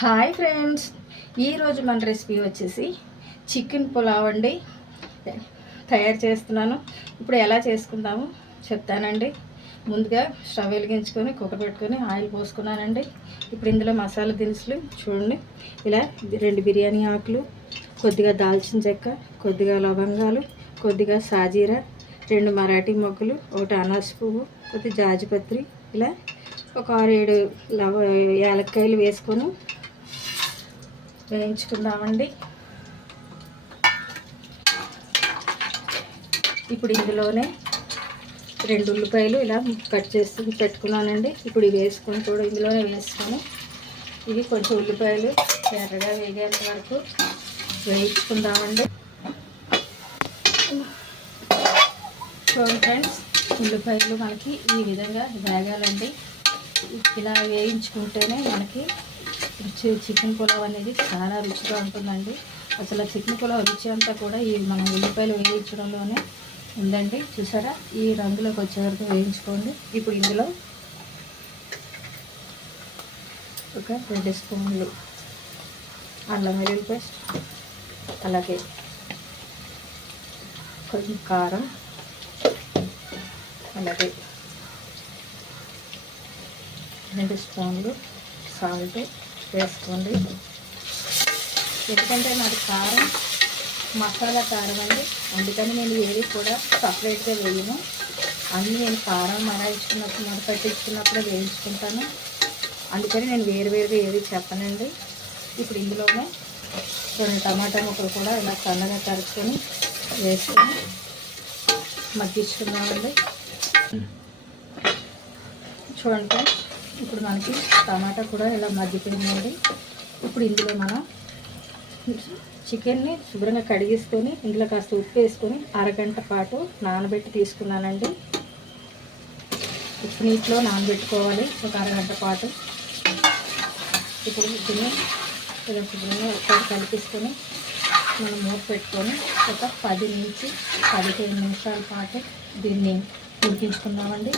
Hi friends, ఈరోజు మన recipe వచ్చేసి చికెన్ పులావ్ అండి. తయారు చేస్తున్నాను. ఇప్పుడు ఎలా చేసుకుందాము చెప్తానండి. ముందుగా స్టవ్ వెలిగించుకొని కుక్కర్ పెట్టుకొని ఆయిల్ పోసుకున్నానండి. ఇప్పుడు ఇందులో మసాలా దినుసులు చూడండి. ఇలా 2 బిర్యానీ ఆకులు, కొద్దిగా దాల్చిన చెక్క, కొద్దిగా లవంగాలు, కొద్దిగా సాజీరా, 2 మరాఠీ మొగ్గలు, 1 అనాస పువ్వు, కొద్దిగా జాజిపత్రి, ఇలా ఒక 6-7 యాలక్కాయలు వేసుకొని వేయించుకుందామండి. ఇప్పుడు ఇందులోనే 2 ఉల్లిపాయలు ఇలా కట్ చేసి పెట్టుకున్నానండి. ఇప్పుడు ఇవి వేసుకొని కూడా ఇందులోనే వేసుకొని ఇవి కొంచెం ఉల్లిపాయలు ఎర్రగా వేగేంత వరకు వేయించుకుందామండి. చూడండి ఫ్రెండ్స్, ఉల్లిపాయలు మనకి ఈ విధంగా వేగాలండి. ఇలా వేయించుకుంటేనే మనకి చికెన్ పులావ్ అనేది చాలా రుచిగా ఉంటుందండి. అసలు చికెన్ పులావ్ రుచి అంతా కూడా ఈ మనం ఉల్లిపాయలు వేయించడంలోనే ఉందండి. చూసారా, ఈ రంగులోకి వచ్చే వరకు వేయించుకోండి. ఇప్పుడు ఇందులో ఒక 2 స్పూన్లు అల్లం వెల్లుల్లి పేస్ట్, అలాగే కొంచెం కారం, అలాగే 2 స్పూన్లు సాల్ట్ వేసుకోండి. ఎందుకంటే నాది కారం మసాలా కారం అండి, అందుకని నేను ఏది కూడా సపరేట్గా వేయను. అన్నీ నేను కారం మరాయించుకున్నప్పుడు పట్టించుకున్నప్పుడే వేయించుకుంటాను. అందుకని నేను వేరువేరుగా ఏది చెప్పనండి. ఇప్పుడు ఇందులోనే 2 టమాటా ముక్కలు కూడా ఇలా సన్నగా తరుచుకొని వేసుకొని మగ్గించుకున్నామండి. చూడండి, ఇప్పుడు మనకి టమాటా కూడా ఇలా మగ్గిపోయిందండి. ఇప్పుడు ఇందులో మనం చికెన్ని శుభ్రంగా కడిగేసుకొని ఇందులో కాస్త ఉప్పు వేసుకొని అరగంట పాటు నానబెట్టి తీసుకున్నానండి. ఉప్పు నీటిలో నానబెట్టుకోవాలి ఒక అరగంట పాటు. ఇప్పుడు దీన్ని ఇలా శుభ్రంగా ఒకసారి కలిపేసుకొని మనం మూత పెట్టుకొని ఒక 10 నుంచి 15 నిమిషాల పాటు దీన్ని ఉడికించుకుందామండి.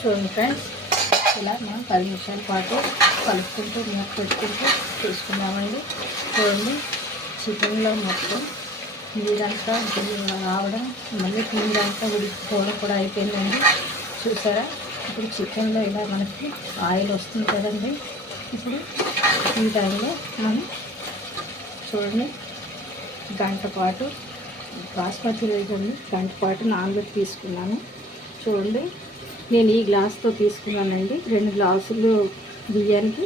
చూడండి ఫ్రెండ్స్, ఇలా మనం 10 నిమిషాల పాటు కలుపుకుంటూ మూత పెట్టుకుంటూ తీసుకున్నామండి. చూడండి, చికెన్లో మొత్తం నీరంతా రావడం, మళ్ళీ నీరంతా ఉడికిపోవడం కూడా అయిపోయిందండి. చూసారా, ఇప్పుడు చికెన్లో ఇలా మనకి ఆయిల్ వస్తుంది కదండి. ఇప్పుడు ఈ టైంలో మనం చూడండి గంట పాటు బాస్మతి రైస్ గంట పాటు నానబెట్టి తీసుకున్నాను. చూడండి, నేను ఈ గ్లాస్తో తీసుకున్నానండి. 2 గ్లాసులు బియ్యానికి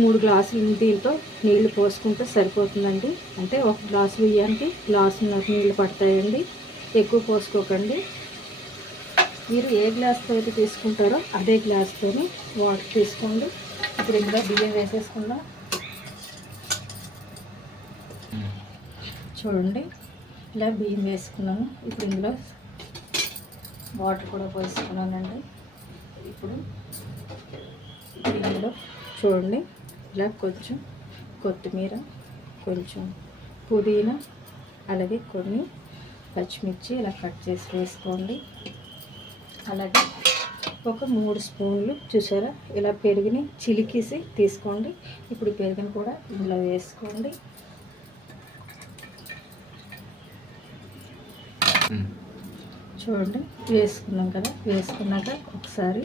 3 గ్లాసులు దీంతో నీళ్లు పోసుకుంటే సరిపోతుందండి. అంటే 1 గ్లాసు బియ్యానికి గ్లాసున్నర నీళ్ళు పడతాయండి. ఎక్కువ పోసుకోకండి. మీరు ఏ గ్లాస్తో అయితే తీసుకుంటారో అదే గ్లాస్తోని వాటర్ తీసుకోండి. ఇప్పుడు ఇందులో బియ్యం వేసేసుకుందాం. చూడండి, ఇలా బియ్యం వేసుకున్నాను. ఇప్పుడు ఇందులో వాటర్ కూడా పోసుకున్నానండి. ఇప్పుడు ఇందులో చూడండి, ఇలా కొంచెం కొత్తిమీర, కొంచెం పుదీనా, అలాగే కొన్ని పచ్చిమిర్చి ఇలా కట్ చేసి వేసుకోండి. అలాగే ఒక 3 స్పూన్లు చూసారా ఇలా పెరుగుని చిలికేసి తీసుకోండి. ఇప్పుడు పెరుగుని కూడా ఇందులో వేసుకోండి. చూడండి, వేసుకున్నాం కదా. వేసుకున్నాక ఒకసారి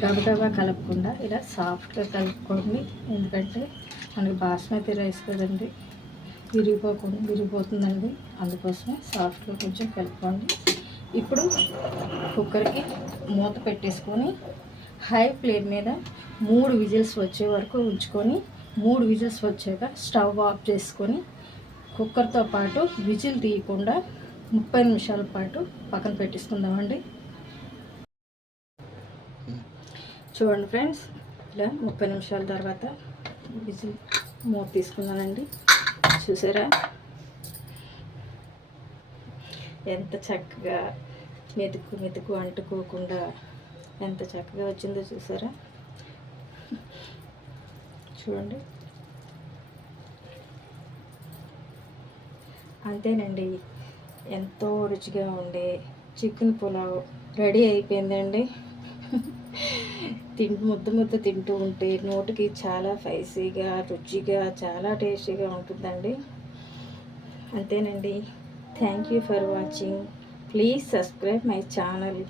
గబగబా కలపకుండా ఇలా సాఫ్ట్గా కలుపుకోండి. ఎందుకంటే మనకి బాస్మతి రైస్ కదండి, విరిగిపోతుందండి. అందుకోసమే సాఫ్ట్గా కొంచెం కలుపుకోండి. ఇప్పుడు కుక్కర్కి మూత పెట్టేసుకొని హై ఫ్లేమ్ మీద 3 విజిల్స్ వచ్చే వరకు ఉంచుకొని 3 విజిల్స్ వచ్చాక స్టవ్ ఆఫ్ చేసుకొని కుక్కర్తో పాటు విజిల్ తీయకుండా 30 నిమిషాల పాటు పక్కన పెట్టేసుకుందామండి. చూడండి ఫ్రెండ్స్, ఇలా 30 నిమిషాల తర్వాత విజిల్ మూత తీసుకున్నానండి. చూసారా ఎంత చక్కగా మెతుకు అంటుకోకుండా ఎంత చక్కగా వచ్చిందో చూసారా. చూడండి, అంతేనండి, ఎంతో రుచిగా ఉండే చికెన్ పులావ్ రెడీ అయిపోయిందండి. ముద్ద ముద్ద తింటూ ఉంటే నోటికి చాలా స్పైసీగా రుచిగా చాలా టేస్టీగా ఉంటుందండి. అంతేనండి. Thank you for watching. Please subscribe my channel.